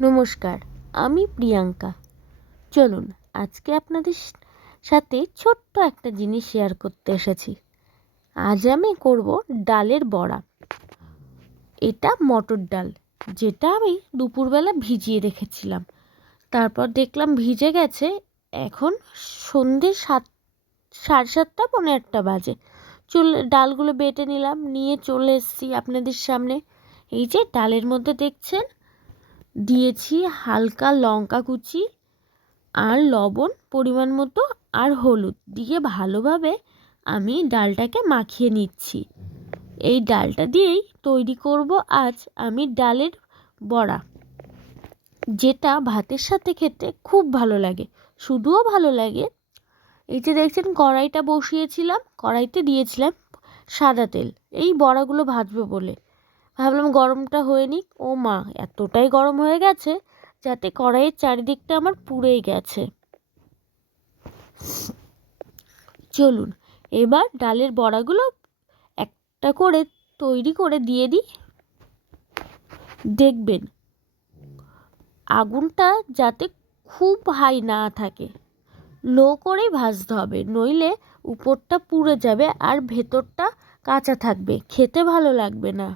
নমস্কার, আমি প্রিয়াঙ্কা। চলুন আজকে আপনাদের সাথে ছোট্ট একটা জিনিস শেয়ার করতে এসেছি। আজ আমি করব ডালের বড়া। এটা মটর ডাল, যেটা আমি দুপুরবেলা ভিজিয়ে রেখেছিলাম। তারপর দেখলাম ভিজে গেছে। এখন সন্ধ্যে 7:30 পৌনে 8টা বাজে। ডালগুলো বেটে নিলাম, নিয়ে চলে এসেছি আপনাদের সামনে। এই যে ডালের মধ্যে দেখছেন দিয়েছি হালকা লঙ্কা কুচি আর লবণ পরিমাণ মতো আর হলুদ দিয়ে ভালোভাবে আমি ডালটাকে মাখিয়ে নিচ্ছি। এই ডালটা দিয়েই তৈরি করব আজ আমি ডালের বড়া, যেটা ভাতের সাথে খেতে খুব ভালো লাগে। শুধুও ভালো লাগে। এই যে দেখছেন কড়াইটা বসিয়েছিলাম, কড়াইতে দিয়েছিলাম সাদা তেল এই বড়াগুলো ভাজবো বলে। ভাবলাম গরমটা হয়ে নিক। ও মা, এতটাই গরম হয়ে গেছে যাতে কড়াইয়ের চারিদিকটা আমার পুড়েই গেছে। চলুন এবার ডালের বড়াগুলো একটা করে তৈরি করে দিয়ে দিই। দেখবেন আগুনটা যাতে খুব হাই না থাকে, লো করেই ভাজতে হবে, নইলে উপরটা পুড়ে যাবে আর ভেতরটা কাঁচা থাকবে, খেতে ভালো লাগবে না।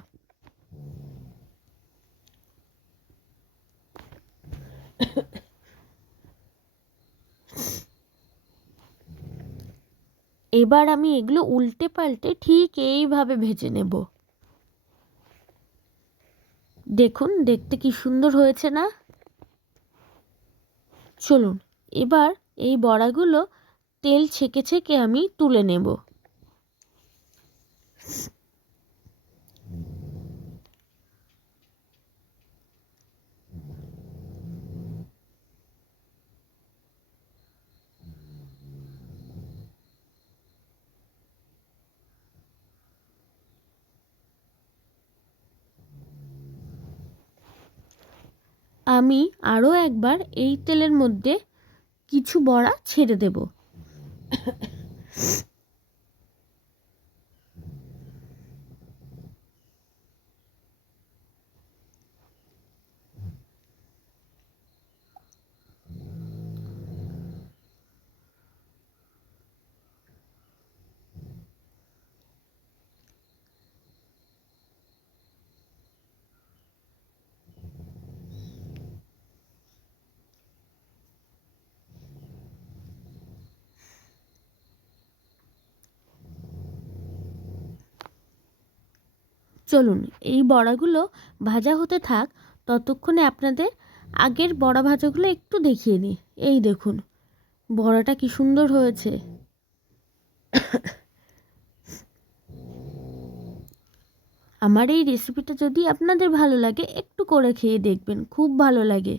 এবার আমি এগুলো উল্টে পাল্টে ঠিক এইভাবে ভেজে নেব। দেখুন দেখতে কি সুন্দর হয়েছে না? চলুন এবার এই বড়াগুলো তেল ছেঁকে ছেঁকে আমি তুলে নেব। আমি আরও একবার এই তেলের মধ্যে কিছু বড়া ছেড়ে দেব। চলুন এই বড়াগুলো ভাজা হতে থাক। ততক্ষণে আপনাদের আগের বড়া ভাজাগুলো একটু দেখিয়ে নিই। এই দেখুন বড়াটা কি সুন্দর হয়েছে। আমার এই রেসিপিটা যদি আপনাদের ভালো লাগে একটু করে খেয়ে দেখবেন, খুব ভালো লাগে।